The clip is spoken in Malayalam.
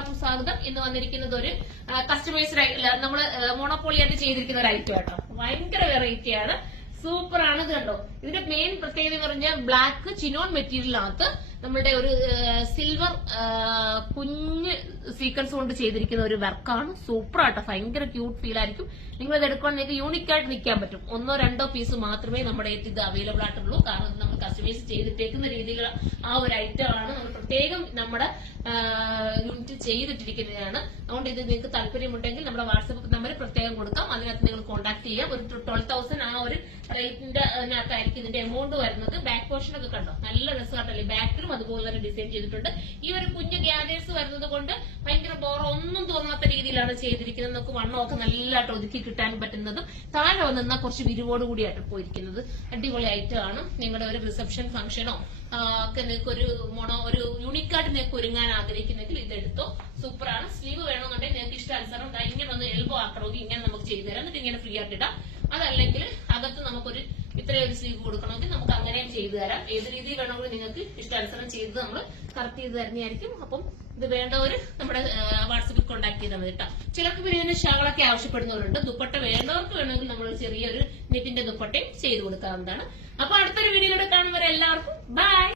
എല്ലാവർക്കും സ്വാഗതം. ഇന്ന് വന്നിരിക്കുന്നത് ഒരു കസ്റ്റമൈസ്ഡ് നമ്മള് മോണോപോളി ആയിട്ട് ചെയ്തിരിക്കുന്ന ഒരു ഐറ്റം കേട്ടോ. ഭയങ്കര വെറൈറ്റിയാണ്, സൂപ്പർ ആണ്. ഇത് കണ്ടോ, ഇതിന്റെ മെയിൻ പ്രത്യേകത എന്ന് പറഞ്ഞാൽ ബ്ലാക്ക് ചിനോൺ മെറ്റീരിയലിനകത്ത് നമ്മളുടെ ഒരു സിൽവർ കുഞ്ഞ് സീക്വൻസ് കൊണ്ട് ചെയ്തിരിക്കുന്ന ഒരു വർക്കാണ്. സൂപ്പർ ആട്ടോ, ഭയങ്കര ക്യൂട്ട് ഫീൽ ആയിരിക്കും. നിങ്ങൾ ഇത് എടുക്കുകയാണെങ്കിൽ നിങ്ങൾക്ക് യൂണിക് ആയിട്ട് നിൽക്കാൻ പറ്റും. 1-2 പീസ് മാത്രമേ നമ്മുടെ ഇത് അവൈലബിൾ ആയിട്ടുള്ളൂ. കാരണം ഇത് നമ്മൾ കസ്റ്റമൈസ് ചെയ്തിട്ടേക്കുന്ന രീതിയിൽ ആ ഒരു ഐറ്റം ആണ് നമ്മൾ പ്രത്യേകം നമ്മുടെ യൂണിറ്റ് ചെയ്തിട്ടിരിക്കുന്നതാണ്. അതുകൊണ്ട് ഇത് നിങ്ങൾക്ക് താല്പര്യമുണ്ടെങ്കിൽ നമ്മുടെ വാട്സ്ആപ്പ് നമ്പർ പ്രത്യേകം കൊടുക്കാം. അതിനകത്ത് നിങ്ങൾ കോൺടാക്ട് ചെയ്യാം. ഒരു 12,000 ആ ഒരു റേറ്റിന്റെ അതിനകത്തായിരിക്കും ഇതിന്റെ എമൗണ്ട് വരുന്നത്. ബാക്ക് പോർഷൻ ഒക്കെ കണ്ടോ, നല്ല രസമായിട്ടല്ലേ. ബാക്കിലും അതുപോലെ തന്നെ ഡിസൈൻ ചെയ്തിട്ടുണ്ട്. ഈ ഒരു കുഞ്ഞ് ഗ്യാദേഴ്സ് വരുന്നത് കൊണ്ട് ഭയങ്കര ഒന്നും തോന്നാത്ത രീതിയിലാണ് ചെയ്തിരിക്കുന്നത്. നമുക്ക് വണ്ണമൊക്കെ നല്ലതായിട്ട് ഒതുക്കി കിട്ടാൻ പറ്റുന്നതും താഴെ വന്നാൽ കുറച്ച് വിരിവോട് കൂടിയായിട്ട് പോയിരിക്കുന്നത്. അടിപൊളി ഐറ്റം ആണ്. നിങ്ങളുടെ ഒരു റിസപ്ഷൻ ഫംഗ്ഷനോ ഒക്കെ നിങ്ങൾക്ക് ഒരു യൂണിക്കായിട്ട് നിങ്ങൾക്ക് ഒരുങ്ങാൻ ആഗ്രഹിക്കുന്നെങ്കിൽ ഇതെടുത്തോ. സൂപ്പറാണ്. സ്ലീവ് വേണമെന്നുണ്ടെങ്കിൽ നിങ്ങൾക്ക് ഇഷ്ടാനുസരണം ഇങ്ങനെ ഒന്ന് എൽബോ ആക്കണമെങ്കിൽ ഇങ്ങനെ നമുക്ക് ചെയ്തു തരാം. എന്നിട്ട് ഇങ്ങനെ ഫ്രീ ആയിട്ട് ഇടാം. അതല്ലെങ്കിൽ അകത്ത് നമുക്കൊരു ഇത്രയൊരു സ്ലീവ് കൊടുക്കണമെങ്കിൽ നമുക്ക് അങ്ങനെയും ചെയ്തു തരാം. ഏത് രീതിയിൽ വേണമെങ്കിലും നിങ്ങൾക്ക് ഇഷ്ടാനുസരണം ചെയ്ത് നമ്മൾ കറക്റ്റ് ചെയ്ത് തരുന്നതായിരിക്കും. അപ്പം ഇത് വേണ്ടവര് നമ്മുടെ വാട്സപ്പിൽ കോൺടാക്ട് ചെയ്താൽ മതി കേട്ടോ. ചിലർക്ക് പിന്നെ ഇതിന് ഷാളൊക്കെ ആവശ്യപ്പെടുന്നവരുണ്ട്. ദുപ്പട്ട വേണ്ടവർക്ക് വേണമെങ്കിൽ നമ്മൾ ചെറിയൊരു നെറ്റിന്റെ ദുപ്പട്ടയും ചെയ്ത് കൊടുക്കാവുന്നതാണ്. അപ്പൊ അടുത്തൊരു വീഡിയോയിലൂടെ കാണുന്നവരെ എല്ലാവർക്കും ബൈ.